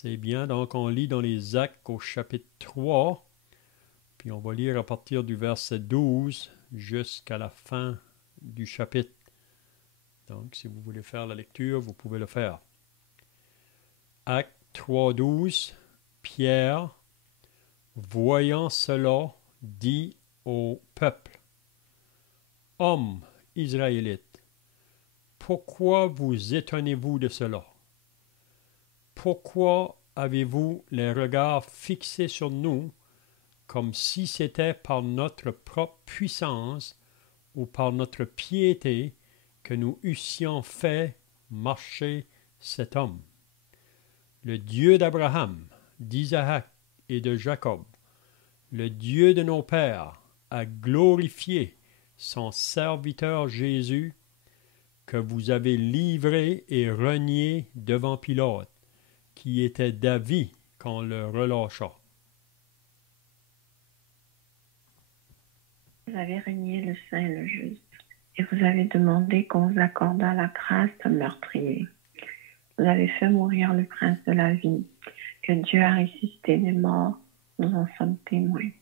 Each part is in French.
C'est bien, donc on lit dans les Actes au chapitre 3, puis on va lire à partir du verset 12 jusqu'à la fin du chapitre. Donc, si vous voulez faire la lecture, vous pouvez le faire. Acte 3:12, Pierre, voyant cela, dit au peuple, Hommes israélites, pourquoi vous étonnez-vous de cela? Pourquoi avez-vous les regards fixés sur nous comme si c'était par notre propre puissance ou par notre piété que nous eussions fait marcher cet homme? Le Dieu d'Abraham, d'Isaac et de Jacob, le Dieu de nos pères, a glorifié son serviteur Jésus que vous avez livré et renié devant Pilate, qui était d'avis qu'on le relâcha. Vous avez renié le saint et le juste, et vous avez demandé qu'on vous accordât la grâce de meurtrier. Vous avez fait mourir le prince de la vie, que Dieu a ressuscité des morts, nous en sommes témoins.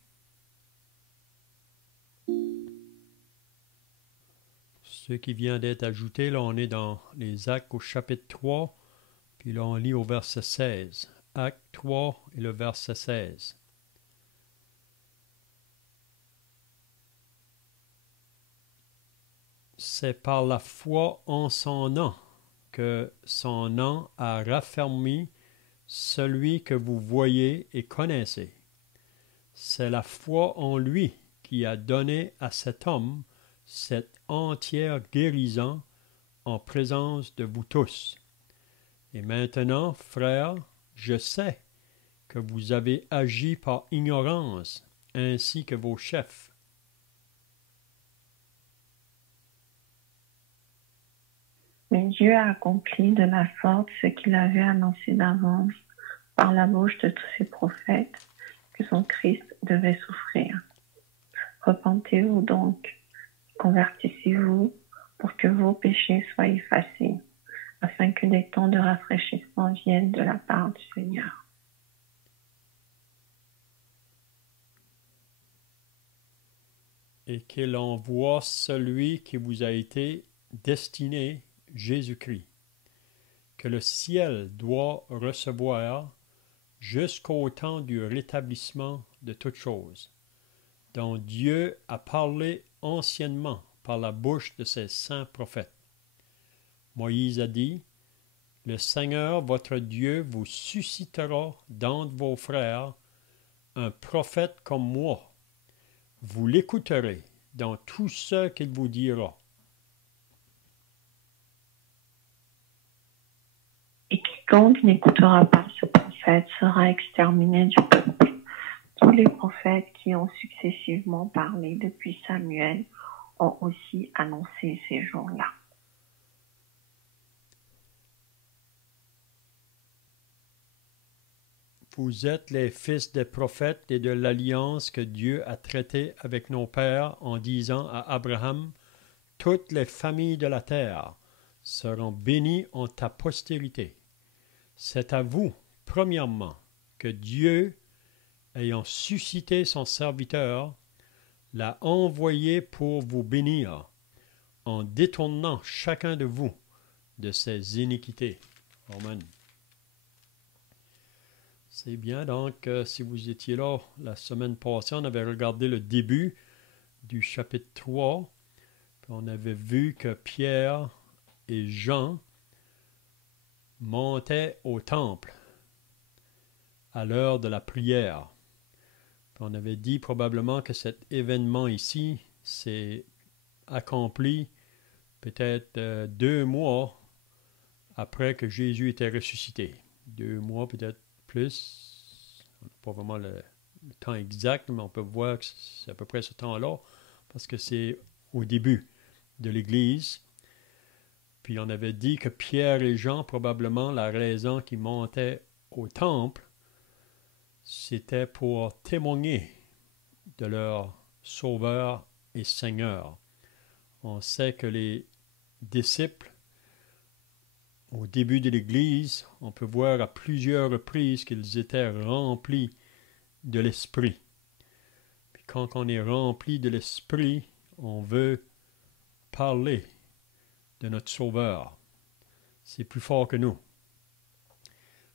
Ce qui vient d'être ajouté, là on est dans les Actes au chapitre 3, puis là on lit au verset 16. Acte 3 et le verset 16. C'est par la foi en son nom que son nom a raffermi celui que vous voyez et connaissez. C'est la foi en lui qui a donné à cet homme cette entière guérison en présence de vous tous. Et maintenant, frères, je sais que vous avez agi par ignorance, ainsi que vos chefs. Mais Dieu a accompli de la sorte ce qu'il avait annoncé d'avance par la bouche de tous ses prophètes, que son Christ devait souffrir. Repentez-vous donc, convertissez-vous pour que vos péchés soient effacés, afin que des temps de rafraîchissement viennent de la part du Seigneur. Et qu'il envoie celui qui vous a été destiné, Jésus-Christ, que le ciel doit recevoir jusqu'au temps du rétablissement de toutes choses, dont Dieu a parlé anciennement par la bouche de ses saints prophètes. Moïse a dit, le Seigneur votre Dieu vous suscitera d'entre vos frères un prophète comme moi. Vous l'écouterez dans tout ce qu'il vous dira. Et quiconque n'écoutera pas ce prophète sera exterminé du peuple. Tous les prophètes qui ont successivement parlé depuis Samuel ont aussi annoncé ces jours-là. Vous êtes les fils des prophètes et de l'alliance que Dieu a traitée avec nos pères en disant à Abraham, toutes les familles de la terre seront bénies en ta postérité. C'est à vous, premièrement, que Dieu, ayant suscité son serviteur, l'a envoyé pour vous bénir, en détournant chacun de vous de ses iniquités. Amen. C'est bien, donc, si vous étiez là la semaine passée, on avait regardé le début du chapitre 3, puis on avait vu que Pierre et Jean montaient au temple à l'heure de la prière. Puis on avait dit probablement que cet événement ici s'est accompli peut-être 2 mois après que Jésus était ressuscité. 2 mois, peut-être plus. On n'a pas vraiment le temps exact, mais on peut voir que c'est à peu près ce temps-là, parce que c'est au début de l'Église. Puis on avait dit que Pierre et Jean, probablement la raison qu'ils montaient au temple, c'était pour témoigner de leur Sauveur et Seigneur. On sait que les disciples au début de l'Église, on peut voir à plusieurs reprises qu'ils étaient remplis de l'Esprit. Puis quand on est rempli de l'Esprit, on veut parler de notre Sauveur. C'est plus fort que nous.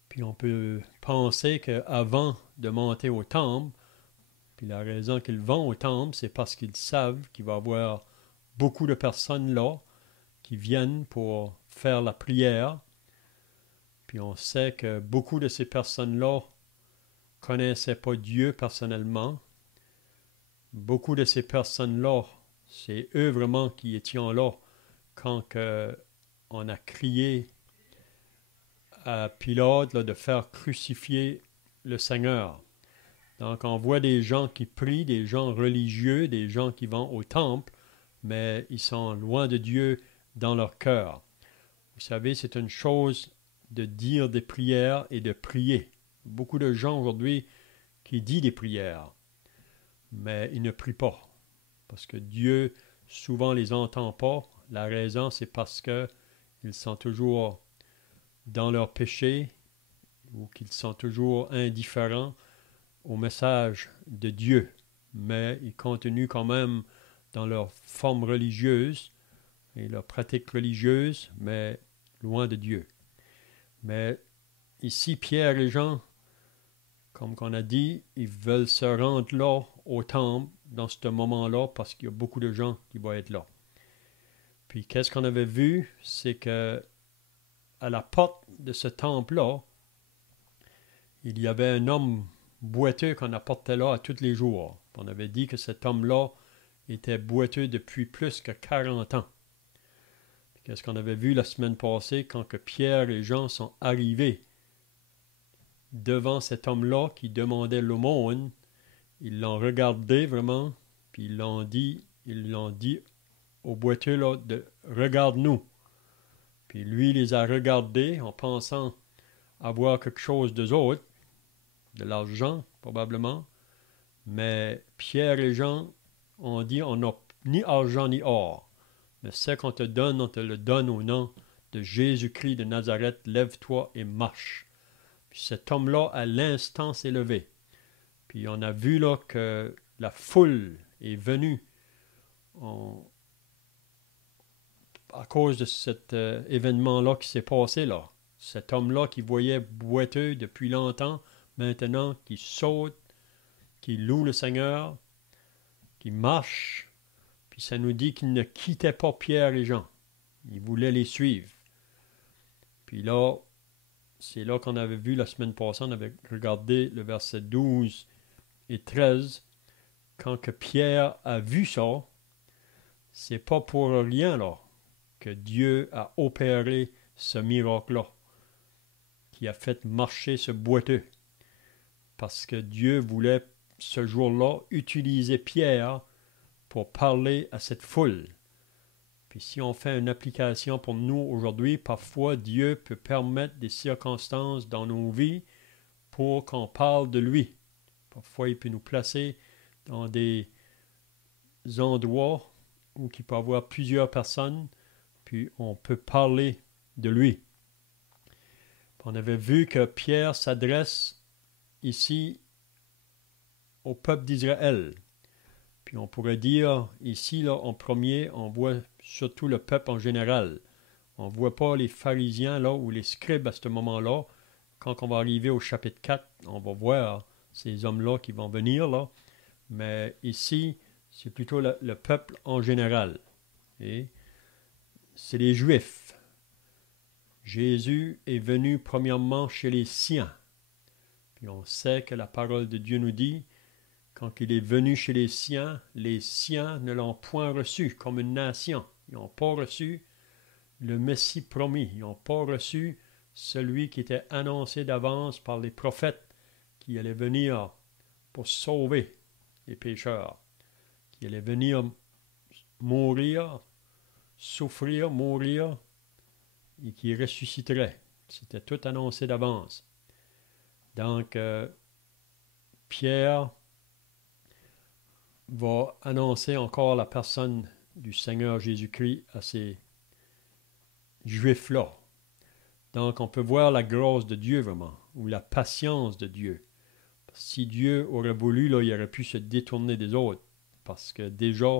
Puis on peut penser qu'avant de monter au temple, puis la raison qu'ils vont au temple, c'est parce qu'ils savent qu'il va y avoir beaucoup de personnes là qui viennent pour faire la prière. Puis on sait que beaucoup de ces personnes-là ne connaissaient pas Dieu personnellement. Beaucoup de ces personnes-là, c'est eux vraiment qui étaient là quand on a crié à Pilate là, de faire crucifier le Seigneur. Donc on voit des gens qui prient, des gens religieux, des gens qui vont au temple, mais ils sont loin de Dieu dans leur cœur. Vous savez, c'est une chose de dire des prières et de prier. Beaucoup de gens aujourd'hui qui disent des prières, mais ils ne prient pas, parce que Dieu souvent les entend pas. La raison, c'est parce qu'ils sont toujours dans leur péché ou qu'ils sont toujours indifférents au message de Dieu, mais ils continuent quand même dans leur forme religieuse et leur pratique religieuse, mais loin de Dieu. Mais ici, Pierre et Jean, comme on a dit, ils veulent se rendre là au temple dans ce moment-là parce qu'il y a beaucoup de gens qui vont être là. Puis qu'est-ce qu'on avait vu, c'est que à la porte de ce temple-là, il y avait un homme boiteux qu'on apportait là à tous les jours. On avait dit que cet homme-là était boiteux depuis plus que 40 ans. Qu'est-ce qu'on avait vu la semaine passée quand que Pierre et Jean sont arrivés devant cet homme-là qui demandait l'aumône? Ils l'ont regardé vraiment, puis ils l'ont dit au boiteux là de regarde-nous. Puis lui, il les a regardés en pensant avoir quelque chose d'eux autres, de l'argent probablement. Mais Pierre et Jean ont dit on n'a ni argent ni or. Mais ce qu'on te donne, on te le donne au nom de Jésus-Christ de Nazareth. Lève-toi et marche. Puis cet homme-là, à l'instant, s'est levé. Puis on a vu là que la foule est venue à cause de cet événement-là qui s'est passé là. Cet homme-là qui voyait boiteux depuis longtemps, maintenant qui saute, qui loue le Seigneur, qui marche, puis ça nous dit qu'il ne quittait pas Pierre et Jean. Il voulait les suivre. Puis là, c'est là qu'on avait vu la semaine passée, on avait regardé le verset 12 et 13. Quand que Pierre a vu ça, c'est pas pour rien là que Dieu a opéré ce miracle-là, qui a fait marcher ce boiteux. Parce que Dieu voulait ce jour-là utiliser Pierre pour parler à cette foule. Puis si on fait une application pour nous aujourd'hui, parfois Dieu peut permettre des circonstances dans nos vies pour qu'on parle de lui. Parfois il peut nous placer dans des endroits où il peut y avoir plusieurs personnes, puis on peut parler de lui. On avait vu que Pierre s'adresse ici au peuple d'Israël. Puis on pourrait dire ici, là, en premier, on voit surtout le peuple en général. On ne voit pas les pharisiens là ou les scribes à ce moment-là. Quand on va arriver au chapitre 4, on va voir ces hommes-là qui vont venir là. Mais ici, c'est plutôt le peuple en général. Et c'est les Juifs. Jésus est venu premièrement chez les siens. Puis on sait que la parole de Dieu nous dit, quand il est venu chez les siens ne l'ont point reçu comme une nation. Ils n'ont pas reçu le Messie promis. Ils n'ont pas reçu celui qui était annoncé d'avance par les prophètes, qui allait venir pour sauver les pécheurs, qui allait venir mourir, souffrir, mourir, et qui ressusciterait. C'était tout annoncé d'avance. Donc, Pierre va annoncer encore la personne du Seigneur Jésus-Christ à ces Juifs-là. Donc, on peut voir la grâce de Dieu vraiment, ou la patience de Dieu. Si Dieu aurait voulu, là, il aurait pu se détourner des autres, parce que déjà,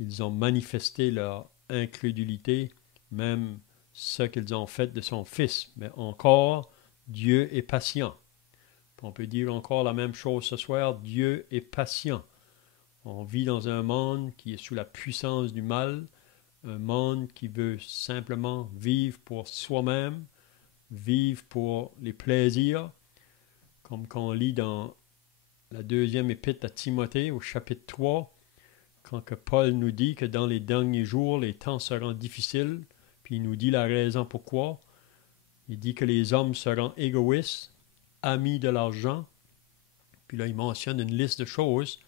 ils ont manifesté leur incrédulité, même ce qu'ils ont fait de son Fils. Mais encore, Dieu est patient. On peut dire encore la même chose ce soir, Dieu est patient. On vit dans un monde qui est sous la puissance du mal, un monde qui veut simplement vivre pour soi-même, vivre pour les plaisirs, comme qu'on lit dans la deuxième épître à Timothée au chapitre 3, quand que Paul nous dit que dans les derniers jours, les temps seront difficiles, puis il nous dit la raison pourquoi. Il dit que les hommes seront égoïstes, amis de l'argent, puis là il mentionne une liste de choses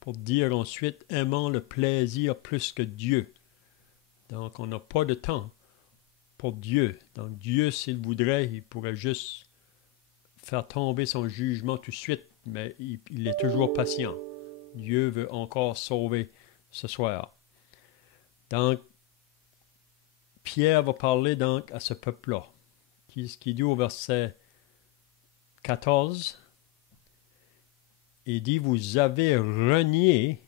pour dire ensuite aimant le plaisir plus que Dieu. Donc on n'a pas de temps pour Dieu. Donc Dieu, s'il voudrait, il pourrait juste faire tomber son jugement tout de suite, mais il est toujours patient. Dieu veut encore sauver ce soir. Donc, Pierre va parler donc à ce peuple-là, qui dit au verset 14, il dit, vous avez renié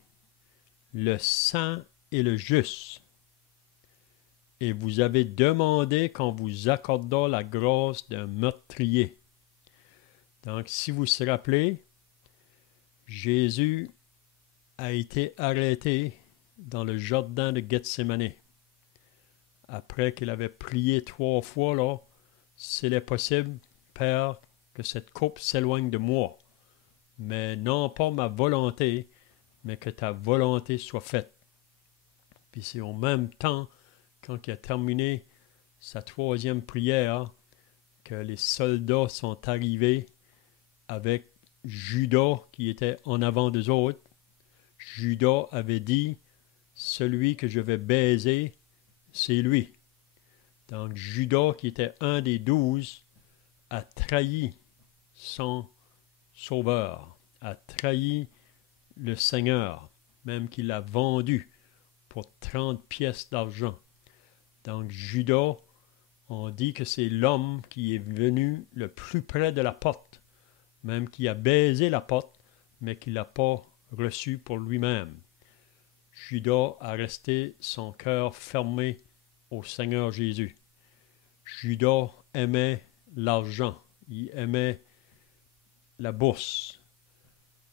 le saint et le juste, et vous avez demandé qu'on vous accordât la grâce d'un meurtrier. Donc, si vous vous rappelez, Jésus a été arrêté dans le jardin de Gethsémane. Après qu'il avait prié 3 fois, là, s'il est possible, Père, que cette coupe s'éloigne de moi, mais non pas ma volonté, mais que ta volonté soit faite. Puis c'est au même temps, quand il a terminé sa 3e prière, que les soldats sont arrivés avec Judas qui était en avant des autres. Judas avait dit, celui que je vais baiser, c'est lui. Donc Judas, qui était un des 12, a trahi son Sauveur, a trahi le Seigneur, même qu'il l'a vendu pour 30 pièces d'argent. Donc Judas, on dit que c'est l'homme qui est venu le plus près de la porte, même qui a baisé la porte, mais qui ne l'a pas reçu pour lui-même. Judas a resté son cœur fermé au Seigneur Jésus. Judas aimait l'argent, il aimait la bourse.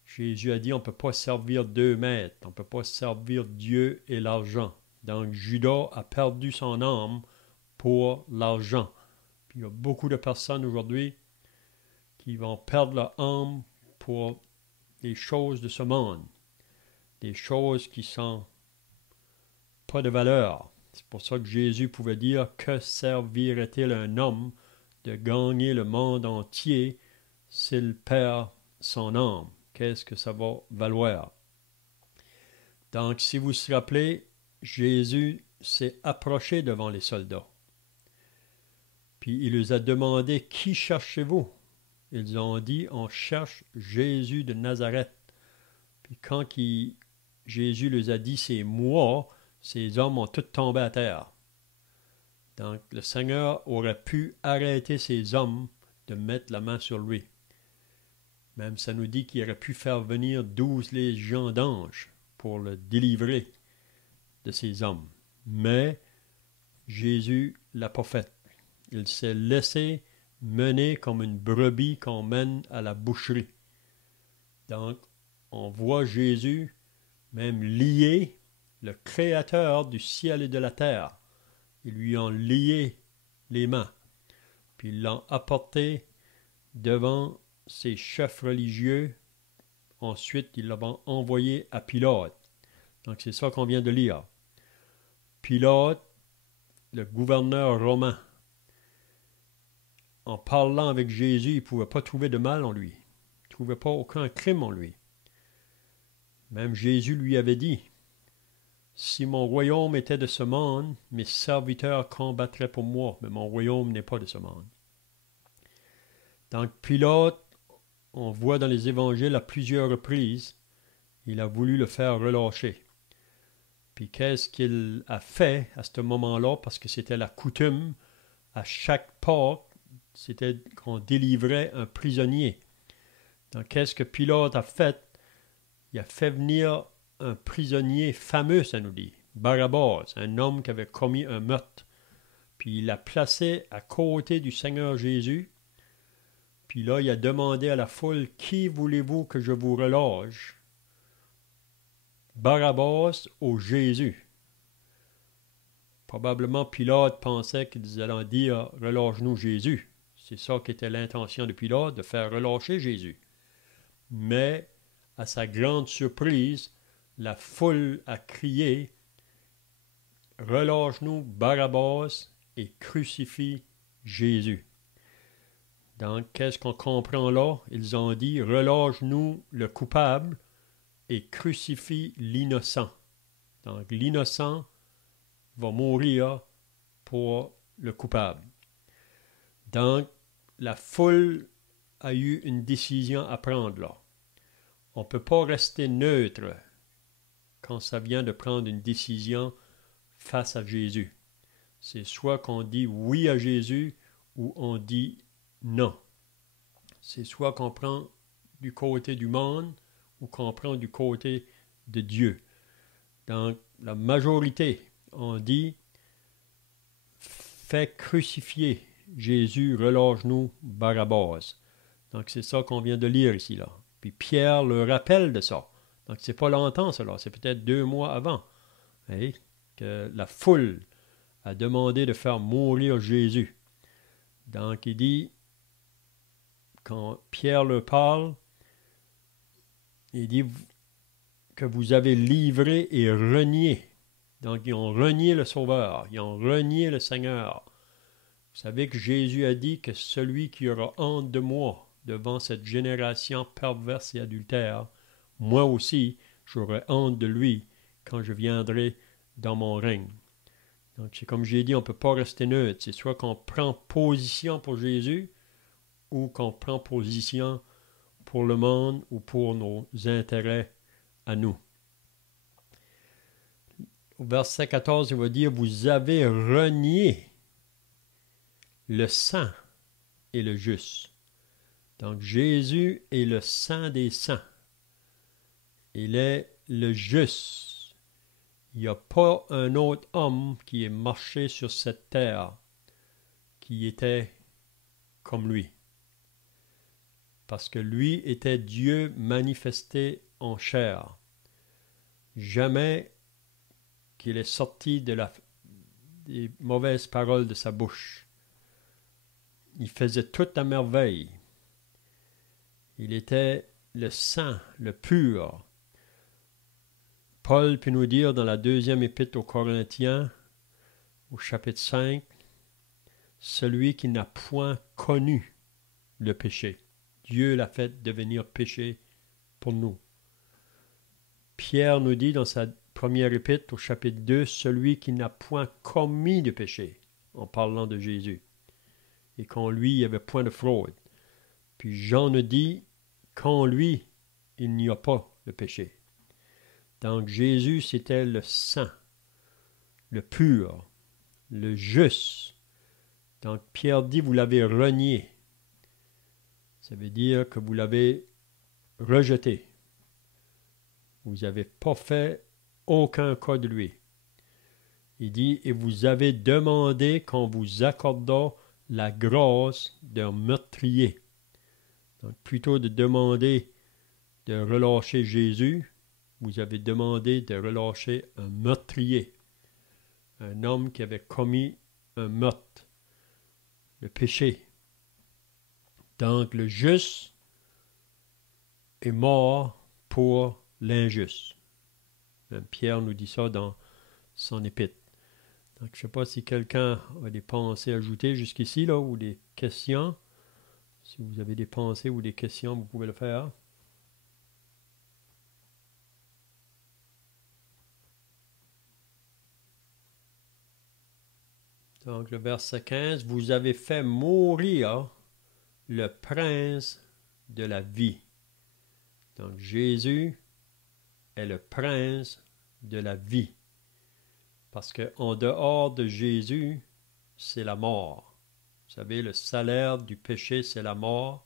Jésus a dit, on ne peut pas servir 2 maîtres, on ne peut pas servir Dieu et l'argent. Donc Judas a perdu son âme pour l'argent. Puis il y a beaucoup de personnes aujourd'hui qui vont perdre leur âme pour les choses de ce monde, des choses qui sont pas de valeur. C'est pour ça que Jésus pouvait dire, que servirait-il un homme de gagner le monde entier s'il perd son âme? Qu'est-ce que ça va valoir? Donc, si vous vous rappelez, Jésus s'est approché devant les soldats. Puis il leur a demandé, qui cherchez-vous? Ils ont dit, on cherche Jésus de Nazareth. Puis quand Jésus leur a dit, c'est moi, ces hommes ont tous tombé à terre. Donc le Seigneur aurait pu arrêter ces hommes de mettre la main sur lui. Même ça nous dit qu'il aurait pu faire venir 12 légions d'anges pour le délivrer de ces hommes. Mais Jésus ne l'a pas fait. Il s'est laissé mener comme une brebis qu'on mène à la boucherie. Donc, on voit Jésus même lier le Créateur du ciel et de la terre. Ils lui ont lié les mains, puis ils l'ont apporté devant ses chefs religieux. Ensuite, ils l'ont envoyé à Pilate. Donc, c'est ça qu'on vient de lire. Pilate, le gouverneur romain, en parlant avec Jésus, il ne pouvait pas trouver de mal en lui. Il ne trouvait pas aucun crime en lui. Même Jésus lui avait dit, « Si mon royaume était de ce monde, mes serviteurs combattraient pour moi, mais mon royaume n'est pas de ce monde. » Donc Pilate, on voit dans les évangiles à plusieurs reprises, il a voulu le faire relâcher. Puis qu'est-ce qu'il a fait à ce moment-là, parce que c'était la coutume à chaque Pâques, c'était qu'on délivrait un prisonnier. Donc, qu'est-ce que Pilate a fait? Il a fait venir un prisonnier fameux, ça nous dit, Barabbas, un homme qui avait commis un meurtre. Puis il l'a placé à côté du Seigneur Jésus. Puis là, il a demandé à la foule, « Qui voulez-vous que je vous relâche? Barabbas ou Jésus? » Probablement Pilate pensait qu'ils allaient dire, « Relâche-nous Jésus. » C'est ça qui était l'intention de Pilate, de faire relâcher Jésus. Mais, à sa grande surprise, la foule a crié, « Relâche-nous Barabbas et crucifie Jésus. » Donc, qu'est-ce qu'on comprend là? Ils ont dit, « Relâche-nous le coupable et crucifie l'innocent. » Donc, l'innocent va mourir pour le coupable. Donc, la foule a eu une décision à prendre là. On ne peut pas rester neutre quand ça vient de prendre une décision face à Jésus. C'est soit qu'on dit oui à Jésus ou on dit non. C'est soit qu'on prend du côté du monde ou qu'on prend du côté de Dieu. Donc, la majorité, on dit, fais crucifier Jésus, relâche-nous Barabbas. Donc, c'est ça qu'on vient de lire ici, là. Puis Pierre le rappelle de ça. Donc, c'est pas longtemps, cela. C'est peut-être 2 mois avant, hein, que la foule a demandé de faire mourir Jésus. Donc, il dit, quand Pierre le parle, il dit que vous avez livré et renié. Donc, ils ont renié le Sauveur, ils ont renié le Seigneur. Vous savez que Jésus a dit que celui qui aura honte de moi devant cette génération perverse et adultère, moi aussi, j'aurai honte de lui quand je viendrai dans mon règne. Donc, c'est comme j'ai dit, on ne peut pas rester neutre. C'est soit qu'on prend position pour Jésus ou qu'on prend position pour le monde ou pour nos intérêts à nous. Au verset 14, il va dire, « Vous avez renié le saint et le juste. » Donc, Jésus est le saint des saints. Il est le juste. Il n'y a pas un autre homme qui ait marché sur cette terre qui était comme lui. Parce que lui était Dieu manifesté en chair. Jamais qu'il est sorti des mauvaises paroles de sa bouche. Il faisait toute à merveille. Il était le saint, le pur. Paul peut nous dire dans la 2e épître aux Corinthiens, au chapitre 5, « Celui qui n'a point connu le péché. » Dieu l'a fait devenir péché pour nous. Pierre nous dit dans sa première épître au chapitre 2, « Celui qui n'a point commis de péché », en parlant de Jésus, et qu'en lui, il n'y avait point de fraude. Puis Jean nous dit qu'en lui, il n'y a pas de péché. Donc Jésus, c'était le saint, le pur, le juste. Donc Pierre dit, vous l'avez renié. Ça veut dire que vous l'avez rejeté. Vous n'avez pas fait aucun cas de lui. Il dit, et vous avez demandé qu'on vous accordât la grâce d'un meurtrier. Donc, plutôt de demander de relâcher Jésus, vous avez demandé de relâcher un meurtrier, un homme qui avait commis un meurtre, le péché. Donc, le juste est mort pour l'injuste. Même Pierre nous dit ça dans son épître. Donc, je ne sais pas si quelqu'un a des pensées ajoutées jusqu'ici, là, ou des questions. Si vous avez des pensées ou des questions, vous pouvez le faire. Donc, le verset 15, « Vous avez fait mourir le prince de la vie. » Donc, Jésus est le prince de la vie. Parce qu'en dehors de Jésus, c'est la mort. savez, le salaire du péché, c'est la mort,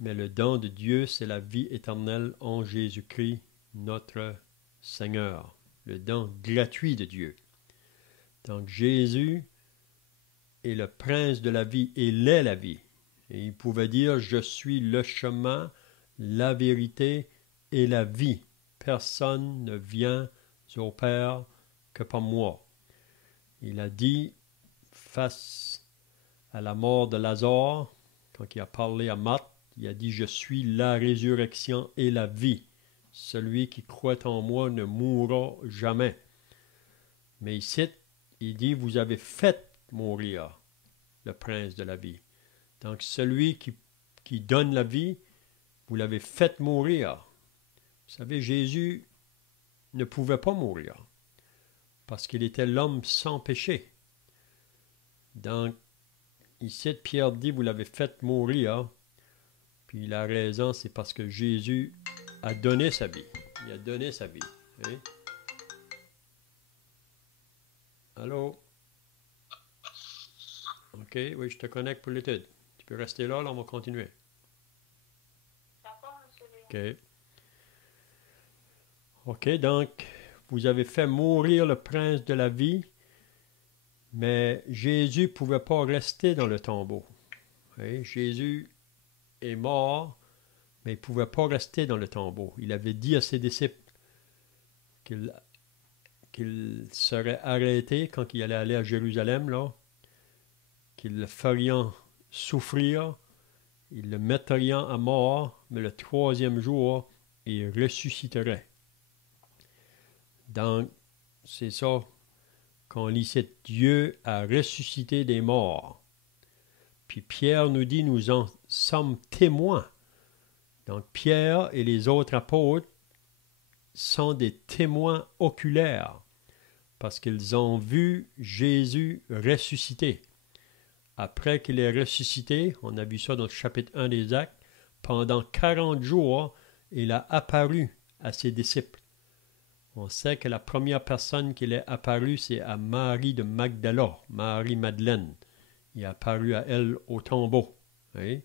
mais le don de Dieu, c'est la vie éternelle en Jésus-Christ, notre Seigneur, le don gratuit de Dieu. Donc Jésus est le prince de la vie, il est la vie. Et il pouvait dire, je suis le chemin, la vérité et la vie. Personne ne vient au Père que par moi. Il a dit, face à la mort de Lazare, quand il a parlé à Marthe, il a dit, je suis la résurrection et la vie. Celui qui croit en moi ne mourra jamais. Mais ici, il dit, vous avez fait mourir le prince de la vie. Donc celui qui donne la vie, vous l'avez fait mourir. Vous savez, Jésus ne pouvait pas mourir parce qu'il était l'homme sans péché. Donc, ici, Pierre dit, vous l'avez fait mourir. Puis la raison, c'est parce que Jésus a donné sa vie. Il a donné sa vie. Hein? Allô? OK, oui, je te connecte pour l'étude. Tu peux rester là, on va continuer. OK. OK, donc, vous avez fait mourir le prince de la vie, mais Jésus ne pouvait pas rester dans le tombeau. Oui, Jésus est mort, mais il ne pouvait pas rester dans le tombeau. Il avait dit à ses disciples qu'il serait arrêté quand il allait aller à Jérusalem, là, qu'ils le ferions souffrir, ils le metterions à mort, mais le troisième jour, il ressusciterait. Donc, c'est ça qu'on lit ici. Dieu a ressuscité des morts. Puis Pierre nous dit, nous en sommes témoins. Donc, Pierre et les autres apôtres sont des témoins oculaires parce qu'ils ont vu Jésus ressusciter. Après qu'il est ressuscité, on a vu ça dans le chapitre 1 des Actes, pendant 40 jours, il a apparu à ses disciples. On sait que la première personne qu'il est apparu, c'est à Marie de Magdala, Marie-Madeleine. Il est apparu à elle au tombeau. Hein?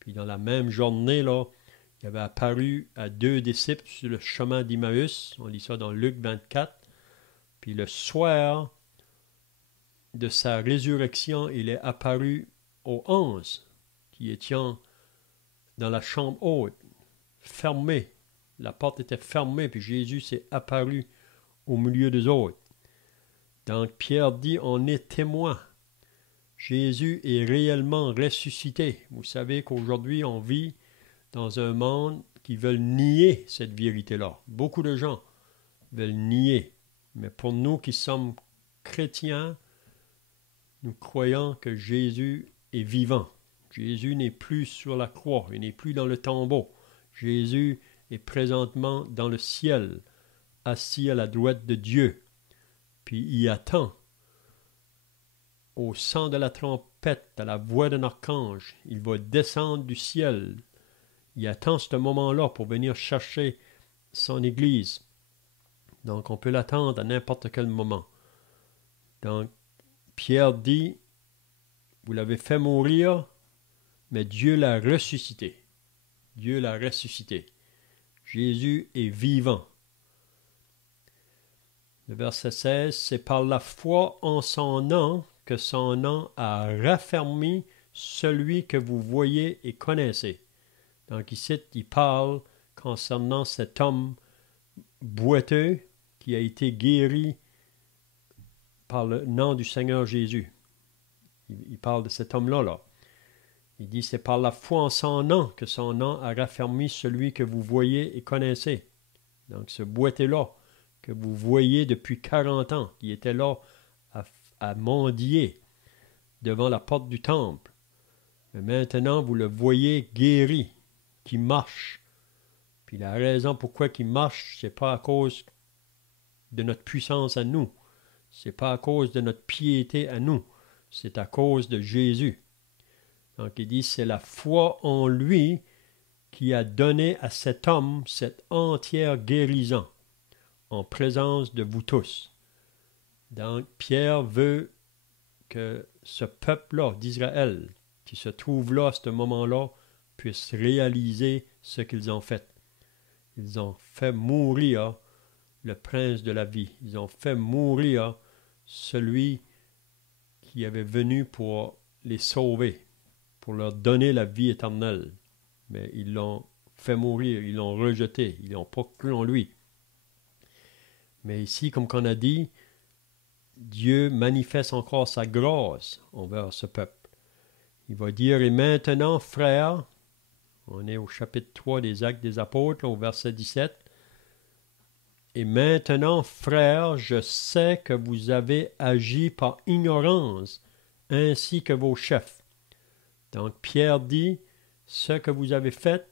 Puis dans la même journée, là, il avait apparu à 2 disciples sur le chemin d'Emmaüs. On lit ça dans Luc 24. Puis le soir de sa résurrection, il est apparu aux 11 qui étaient dans la chambre haute, fermée. La porte était fermée, puis Jésus s'est apparu au milieu des autres. Donc Pierre dit, on est témoin. Jésus est réellement ressuscité. Vous savez qu'aujourd'hui, on vit dans un monde qui veut nier cette vérité-là. Beaucoup de gens veulent nier. Mais pour nous qui sommes chrétiens, nous croyons que Jésus est vivant. Jésus n'est plus sur la croix, il n'est plus dans le tombeau. Jésus est présentement dans le ciel, assis à la droite de Dieu. Puis il attend, au son de la trompette, à la voix d'un archange, il va descendre du ciel. Il attend ce moment-là pour venir chercher son Église. Donc on peut l'attendre à n'importe quel moment. Donc Pierre dit, vous l'avez fait mourir, mais Dieu l'a ressuscité. Dieu l'a ressuscité. Jésus est vivant. Le verset 16, c'est par la foi en son nom que son nom a raffermi celui que vous voyez et connaissez. Donc ici, il parle concernant cet homme boiteux qui a été guéri par le nom du Seigneur Jésus. Il parle de cet homme-là, là. Il dit, c'est par la foi en son nom que son nom a raffermi celui que vous voyez et connaissez. Donc ce boiteux-là, que vous voyez depuis 40 ans, qui était là à mendier devant la porte du temple. Mais maintenant, vous le voyez guéri, qui marche. Puis la raison pourquoi il marche, c'est pas à cause de notre puissance à nous. C'est pas à cause de notre piété à nous. C'est à cause de Jésus. Donc il dit, c'est la foi en lui qui a donné à cet homme cette entière guérison en présence de vous tous. Donc Pierre veut que ce peuple-là d'Israël, qui se trouve là à ce moment-là, puisse réaliser ce qu'ils ont fait. Ils ont fait mourir le prince de la vie. Ils ont fait mourir celui qui avait venu pour les sauver, pour leur donner la vie éternelle. Mais ils l'ont fait mourir, ils l'ont rejeté, ils n'ont pas cru en lui. Mais ici, comme on a dit, Dieu manifeste encore sa grâce envers ce peuple. Il va dire, et maintenant, frères, on est au chapitre 3 des Actes des Apôtres, au verset 17, et maintenant, frères, je sais que vous avez agi par ignorance, ainsi que vos chefs. Donc Pierre dit, ce que vous avez fait,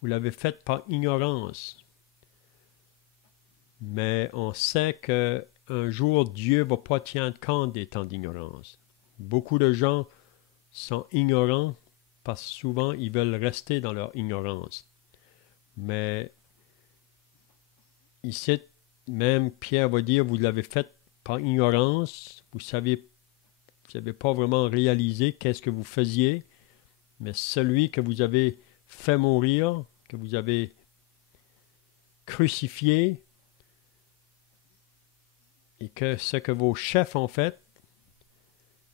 vous l'avez fait par ignorance. Mais on sait qu'un jour, Dieu ne va pas tenir compte des temps d'ignorance. Beaucoup de gens sont ignorants parce que souvent, ils veulent rester dans leur ignorance. Mais ici, même Pierre va dire, vous l'avez fait par ignorance, vous n'avez pas vraiment réalisé qu'est-ce que vous faisiez, mais celui que vous avez fait mourir, que vous avez crucifié, et que ce que vos chefs ont fait,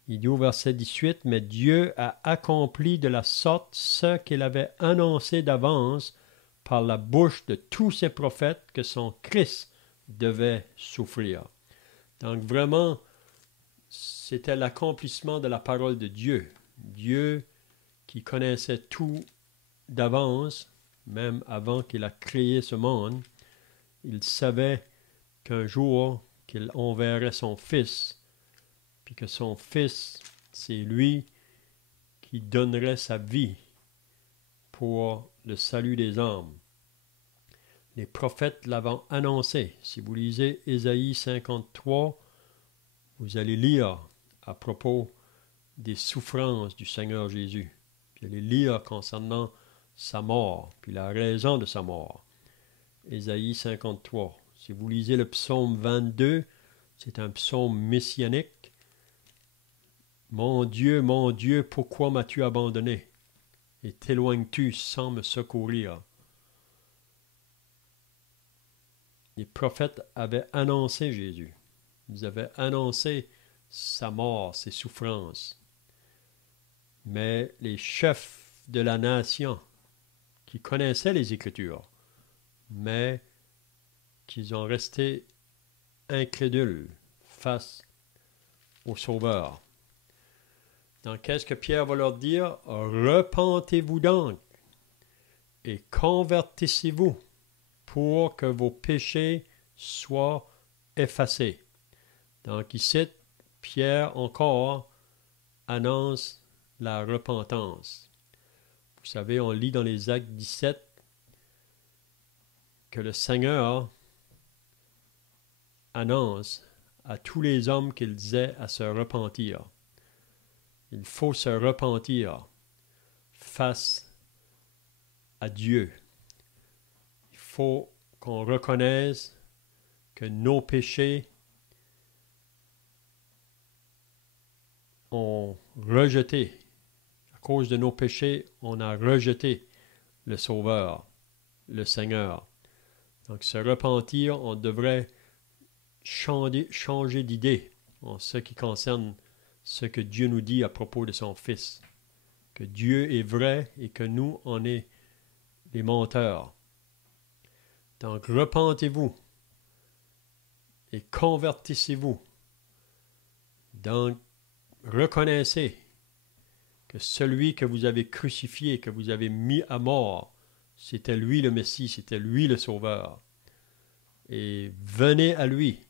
il dit au verset 18, mais Dieu a accompli de la sorte ce qu'il avait annoncé d'avance par la bouche de tous ses prophètes que son Christ devait souffrir. Donc vraiment, c'était l'accomplissement de la parole de Dieu. Dieu qui connaissait tout d'avance, même avant qu'il a créé ce monde, il savait qu'un jour qu'il enverrait son Fils, puis que son Fils, c'est lui qui donnerait sa vie pour le salut des âmes. Les prophètes l'avaient annoncé. Si vous lisez Ésaïe 53, vous allez lire à propos des souffrances du Seigneur Jésus. Vous allez lire concernant sa mort, puis la raison de sa mort. Ésaïe 53. Si vous lisez le psaume 22, c'est un psaume messianique. Mon Dieu, pourquoi m'as-tu abandonné? Et t'éloignes-tu sans me secourir? Les prophètes avaient annoncé Jésus. Ils avaient annoncé sa mort, ses souffrances. Mais les chefs de la nation, qui connaissaient les Écritures, mais qui ont resté incrédules face au Sauveur. Donc, qu'est-ce que Pierre va leur dire? Repentez-vous donc et convertissez-vous pour que vos péchés soient effacés. Donc, ici, Pierre encore annonce la repentance. Vous savez, on lit dans les Actes 17 que le Seigneur annonce à tous les hommes qu'il disait à se repentir. Il faut se repentir face à Dieu. Il faut qu'on reconnaisse que nos péchés ont rejeté. À cause de nos péchés, on a rejeté le Sauveur, le Seigneur. Donc, se repentir, on devrait changer d'idée en ce qui concerne ce que Dieu nous dit à propos de son Fils. Que Dieu est vrai et que nous, on est les menteurs. Donc, repentez-vous et convertissez-vous. Donc, reconnaissez que celui que vous avez crucifié, que vous avez mis à mort, c'était lui le Messie, c'était lui le Sauveur. Et venez à lui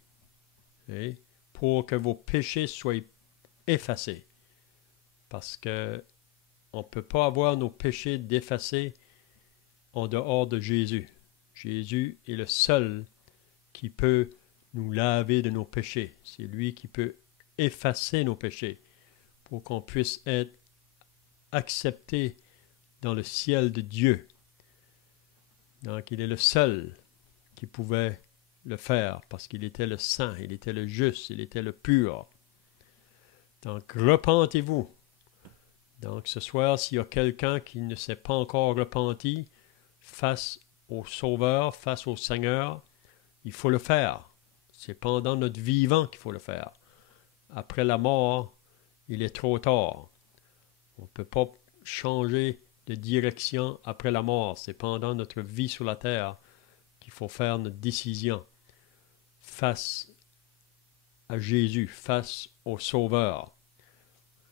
pour que vos péchés soient effacés. Parce que on ne peut pas avoir nos péchés défacés en dehors de Jésus. Jésus est le seul qui peut nous laver de nos péchés. C'est lui qui peut effacer nos péchés pour qu'on puisse être accepté dans le ciel de Dieu. Donc, il est le seul qui pouvait le faire parce qu'il était le saint, il était le juste, il était le pur. Donc, repentez-vous. Donc, ce soir, s'il y a quelqu'un qui ne s'est pas encore repenti face au Sauveur, face au Seigneur, il faut le faire. C'est pendant notre vivant qu'il faut le faire. Après la mort, il est trop tard. On ne peut pas changer de direction après la mort. C'est pendant notre vie sur la terre qu'il faut faire notre décision face à Jésus, face au Sauveur.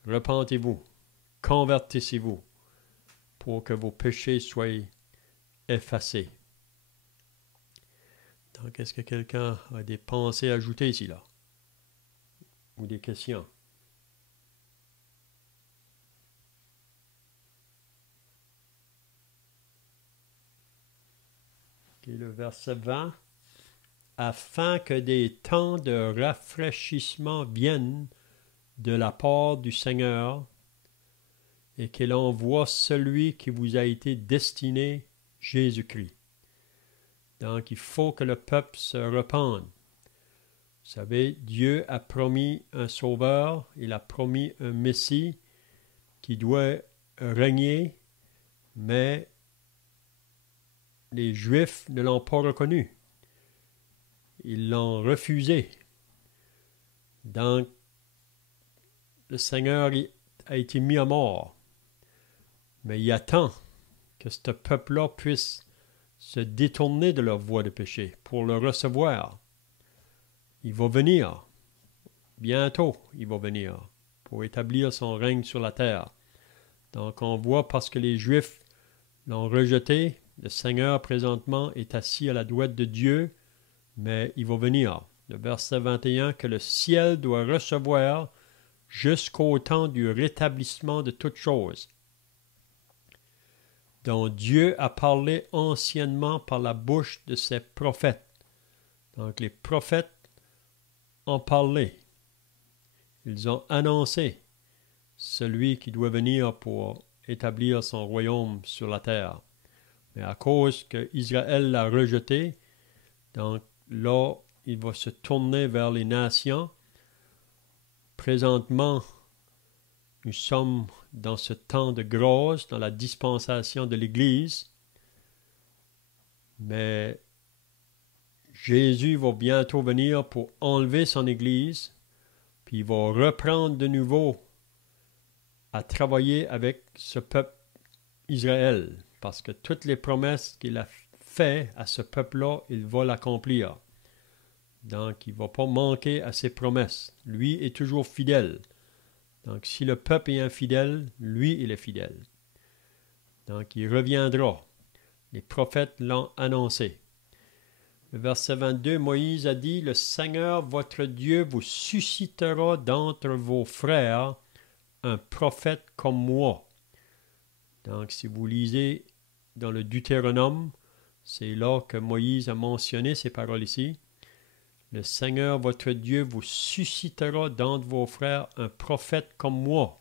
Repentez-vous, convertissez-vous pour que vos péchés soient effacés. Donc, est-ce que quelqu'un a des pensées à ajouter ici, là? Ou des questions? Okay, le verset 20. Afin que des temps de rafraîchissement viennent de la part du Seigneur et qu'il envoie celui qui vous a été destiné, Jésus-Christ. Donc, il faut que le peuple se repente. Vous savez, Dieu a promis un sauveur, il a promis un Messie qui doit régner, mais les Juifs ne l'ont pas reconnu. Ils l'ont refusé. Donc, le Seigneur a été mis à mort. Mais il attend que ce peuple-là puisse se détourner de leur voie de péché pour le recevoir. Il va venir. Bientôt, il va venir pour établir son règne sur la terre. Donc, on voit parce que les Juifs l'ont rejeté, le Seigneur présentement est assis à la droite de Dieu, mais il va venir. Le verset 21, que le ciel doit recevoir jusqu'au temps du rétablissement de toutes choses, dont Dieu a parlé anciennement par la bouche de ses prophètes. Donc les prophètes ont parlé. Ils ont annoncé celui qui doit venir pour établir son royaume sur la terre. Mais à cause qu'Israël l'a rejeté, donc là, il va se tourner vers les nations. Présentement, nous sommes dans ce temps de grâce, dans la dispensation de l'Église. Mais Jésus va bientôt venir pour enlever son Église, puis il va reprendre de nouveau à travailler avec ce peuple Israël, parce que toutes les promesses qu'il a faites à ce peuple-là, il va l'accomplir. Donc, il ne va pas manquer à ses promesses. Lui est toujours fidèle. Donc, si le peuple est infidèle, lui, il est fidèle. Donc, il reviendra. Les prophètes l'ont annoncé. Le verset 22, Moïse a dit, « Le Seigneur, votre Dieu, vous suscitera d'entre vos frères un prophète comme moi. » Donc, si vous lisez dans le Deutéronome, c'est là que Moïse a mentionné ces paroles ici. « Le Seigneur, votre Dieu, vous suscitera d'entre vos frères un prophète comme moi. »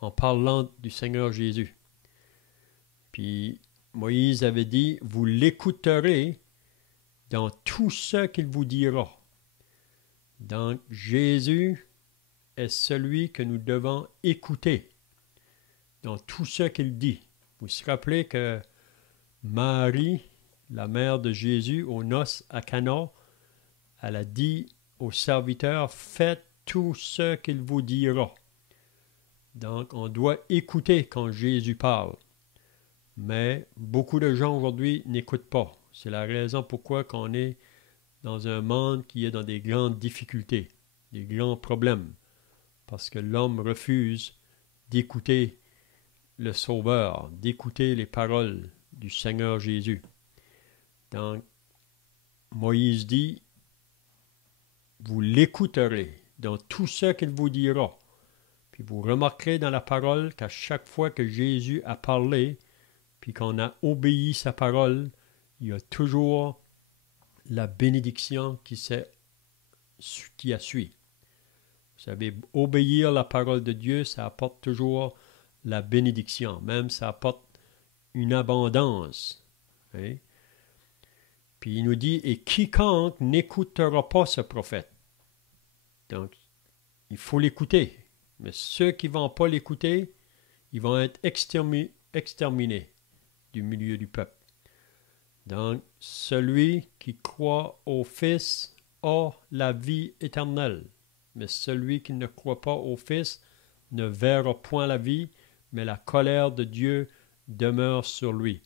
En parlant du Seigneur Jésus. Puis, Moïse avait dit, « Vous l'écouterez dans tout ce qu'il vous dira. » Donc, Jésus est celui que nous devons écouter dans tout ce qu'il dit. Vous vous rappelez que Marie, la mère de Jésus, aux noces à Cana, elle a dit aux serviteurs, « Faites tout ce qu'il vous dira. » Donc, on doit écouter quand Jésus parle. Mais beaucoup de gens aujourd'hui n'écoutent pas. C'est la raison pourquoi on est dans un monde qui est dans des grandes difficultés, des grands problèmes. Parce que l'homme refuse d'écouter le Sauveur, d'écouter les paroles du Seigneur Jésus. Donc, Moïse dit, vous l'écouterez dans tout ce qu'il vous dira. Puis vous remarquerez dans la parole qu'à chaque fois que Jésus a parlé, puis qu'on a obéi sa parole, il y a toujours la bénédiction qui a suivi. Vous savez, obéir la parole de Dieu, ça apporte toujours la bénédiction. Même ça apporte une abondance. Hein? Puis il nous dit, « Et quiconque n'écoutera pas ce prophète. » Donc, il faut l'écouter. Mais ceux qui ne vont pas l'écouter, ils vont être exterminés du milieu du peuple. Donc, celui qui croit au Fils a la vie éternelle. Mais celui qui ne croit pas au Fils ne verra point la vie, mais la colère de Dieu demeure sur lui.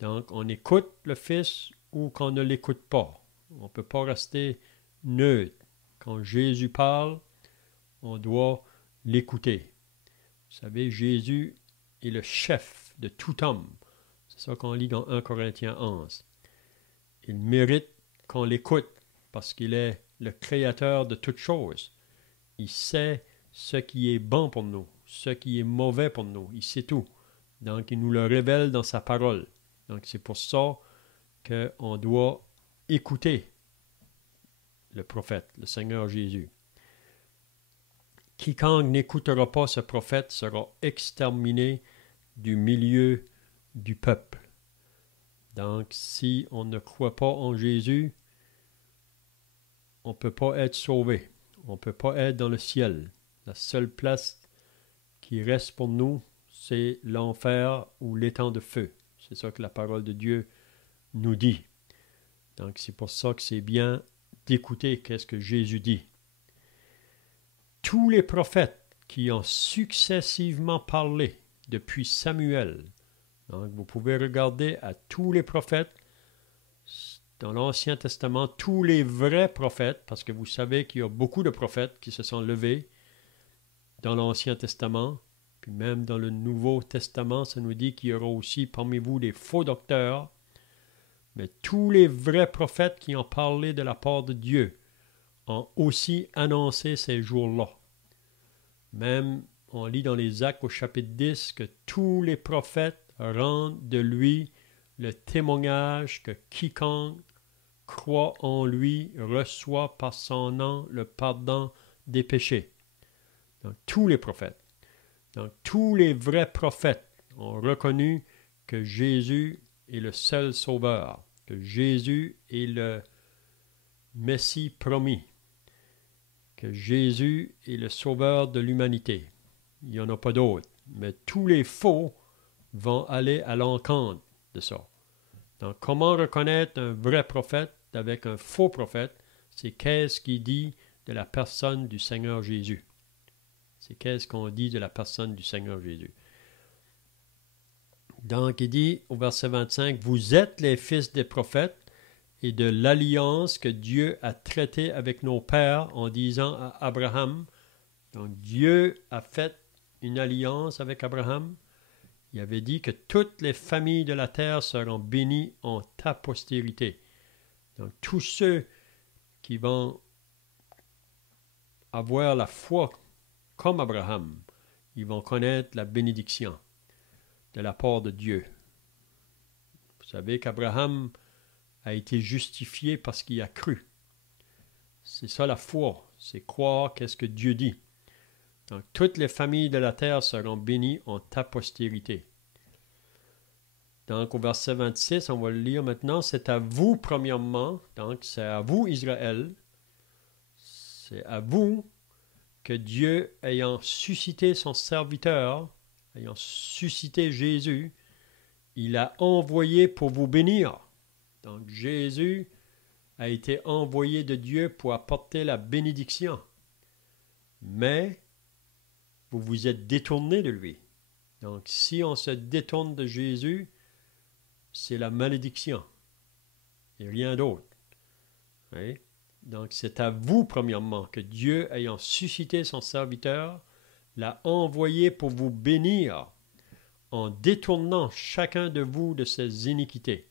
Donc, on écoute le Fils ou qu'on ne l'écoute pas. On ne peut pas rester neutre. Quand Jésus parle, on doit l'écouter. Vous savez, Jésus est le chef de tout homme. C'est ça qu'on lit dans 1 Corinthiens 11. Il mérite qu'on l'écoute parce qu'il est le créateur de toutes choses. Il sait ce qui est bon pour nous, ce qui est mauvais pour nous. Il sait tout. Donc, il nous le révèle dans sa parole. Donc, c'est pour ça qu'on doit écouter le prophète, le Seigneur Jésus. Quiconque n'écoutera pas ce prophète sera exterminé du milieu du peuple. Donc, si on ne croit pas en Jésus, on ne peut pas être sauvé. On ne peut pas être dans le ciel. La seule place qui reste pour nous, c'est l'enfer ou l'étang de feu. C'est ça que la parole de Dieu nous dit. Donc, c'est pour ça que c'est bien d'écouter qu'est-ce que Jésus dit. Tous les prophètes qui ont successivement parlé depuis Samuel, donc vous pouvez regarder à tous les prophètes dans l'Ancien Testament, tous les vrais prophètes, parce que vous savez qu'il y a beaucoup de prophètes qui se sont levés dans l'Ancien Testament, puis même dans le Nouveau Testament, ça nous dit qu'il y aura aussi parmi vous des faux docteurs, mais tous les vrais prophètes qui ont parlé de la part de Dieu ont aussi annoncé ces jours-là. Même, on lit dans les Actes au chapitre 10 que tous les prophètes rendent de lui le témoignage que quiconque croit en lui reçoit par son nom le pardon des péchés. Donc, tous les prophètes. Donc, tous les vrais prophètes ont reconnu que Jésus est le seul sauveur, que Jésus est le Messie promis, que Jésus est le sauveur de l'humanité. Il n'y en a pas d'autre. Mais tous les faux vont aller à l'encontre de ça. Donc, comment reconnaître un vrai prophète avec un faux prophète? C'est qu'est-ce qu'il dit de la personne du Seigneur Jésus. C'est qu'est-ce qu'on dit de la personne du Seigneur Jésus. Donc, il dit au verset 25, « Vous êtes les fils des prophètes et de l'alliance que Dieu a traitée avec nos pères en disant à Abraham. » Donc, Dieu a fait une alliance avec Abraham. Il avait dit que toutes les familles de la terre seront bénies en ta postérité. Donc, tous ceux qui vont avoir la foi comme Abraham, ils vont connaître la bénédiction de la part de Dieu. Vous savez qu'Abraham a été justifié parce qu'il a cru. C'est ça la foi, c'est croire qu'est-ce que Dieu dit. Donc, toutes les familles de la terre seront bénies en ta postérité. Donc, au verset 26, on va le lire maintenant. C'est à vous, premièrement, donc c'est à vous, Israël, c'est à vous que Dieu, ayant suscité son serviteur, ayant suscité Jésus, il a envoyé pour vous bénir. Donc, Jésus a été envoyé de Dieu pour apporter la bénédiction. Mais, vous vous êtes détourné de lui. Donc, si on se détourne de Jésus, c'est la malédiction. Et rien d'autre. Oui? Donc, c'est à vous, premièrement, que Dieu, ayant suscité son serviteur, l'a envoyé pour vous bénir en détournant chacun de vous de ses iniquités.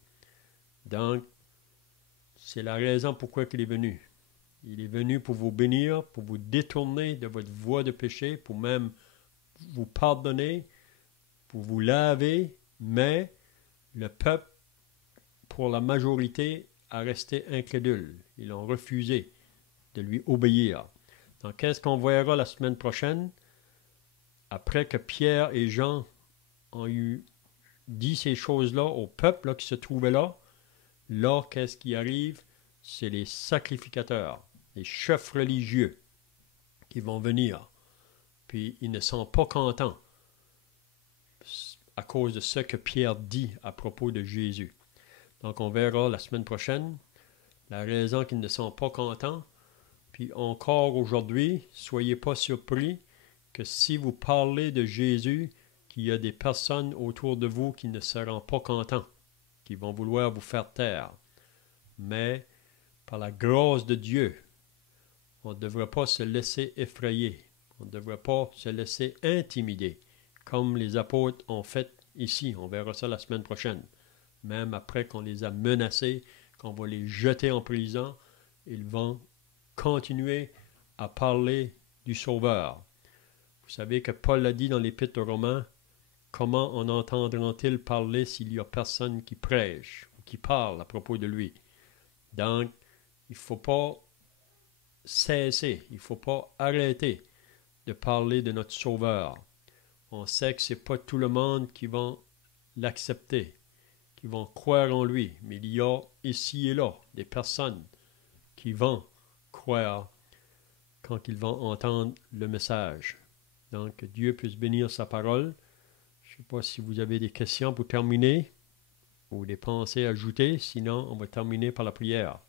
Donc, c'est la raison pourquoi il est venu. Il est venu pour vous bénir, pour vous détourner de votre voie de péché, pour même vous pardonner, pour vous laver, mais le peuple, pour la majorité, a resté incrédule. Ils ont refusé de lui obéir. Donc, qu'est-ce qu'on verra la semaine prochaine? Après que Pierre et Jean ont dit ces choses-là au peuple là, qui se trouvait là, qu'est-ce qui arrive? C'est les sacrificateurs, les chefs religieux qui vont venir, puis ils ne sont pas contents à cause de ce que Pierre dit à propos de Jésus. Donc on verra la semaine prochaine la raison qu'ils ne sont pas contents. Puis encore aujourd'hui, soyez pas surpris que si vous parlez de Jésus, qu'il y a des personnes autour de vous qui ne seront pas contents, qui vont vouloir vous faire taire. Mais par la grâce de Dieu, on ne devrait pas se laisser effrayer. On ne devrait pas se laisser intimider, comme les apôtres ont fait ici. On verra ça la semaine prochaine. Même après qu'on les a menacés, qu'on va les jeter en prison, ils vont continuer à parler du Sauveur. Vous savez que Paul l'a dit dans l'Épître aux Romains, comment en entendront-ils parler s'il n'y a personne qui prêche ou qui parle à propos de lui? Donc, il ne faut pas cesser, il ne faut pas arrêter de parler de notre Sauveur. On sait que ce n'est pas tout le monde qui va l'accepter, qui vont croire en lui, mais il y a ici et là des personnes qui vont croire quand ils vont entendre le message. Donc, que Dieu puisse bénir sa parole. Je ne sais pas si vous avez des questions pour terminer ou des pensées à ajouter, sinon on va terminer par la prière.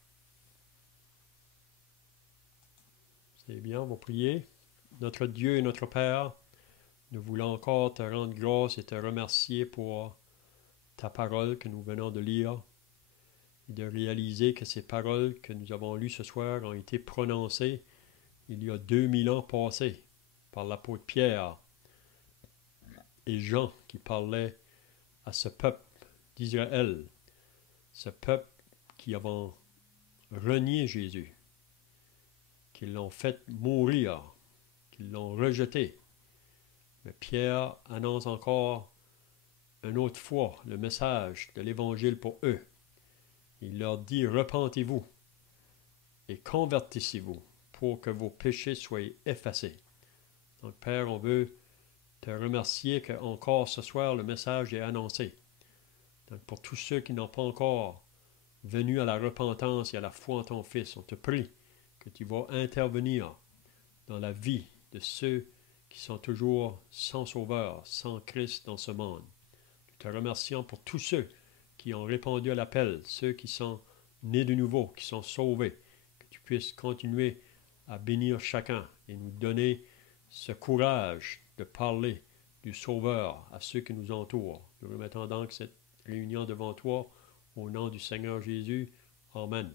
C'est bien, on va prier. Notre Dieu et notre Père, nous voulons encore te rendre grâce et te remercier pour ta parole que nous venons de lire et de réaliser que ces paroles que nous avons lues ce soir ont été prononcées il y a 2000 ans passés par l'apôtre Pierre et Jean qui parlaient à ce peuple d'Israël, ce peuple qui avait renié Jésus, qui l'ont fait mourir, qui l'ont rejeté. Mais Pierre annonce encore une autre fois le message de l'Évangile pour eux. Il leur dit « Repentez-vous et convertissez-vous pour que vos péchés soient effacés. » Donc, Père, on veut te remercier qu'encore ce soir, le message est annoncé. Donc, pour tous ceux qui n'ont pas encore venu à la repentance et à la foi en ton Fils, on te prie que tu vas intervenir dans la vie de ceux qui sont toujours sans Sauveur, sans Christ dans ce monde. Nous te remercions pour tous ceux qui ont répondu à l'appel, ceux qui sont nés de nouveau, qui sont sauvés, que tu puisses continuer à bénir chacun et nous donner ce courage de parler du Sauveur à ceux qui nous entourent. Nous remettons donc cette réunion devant toi au nom du Seigneur Jésus. Amen.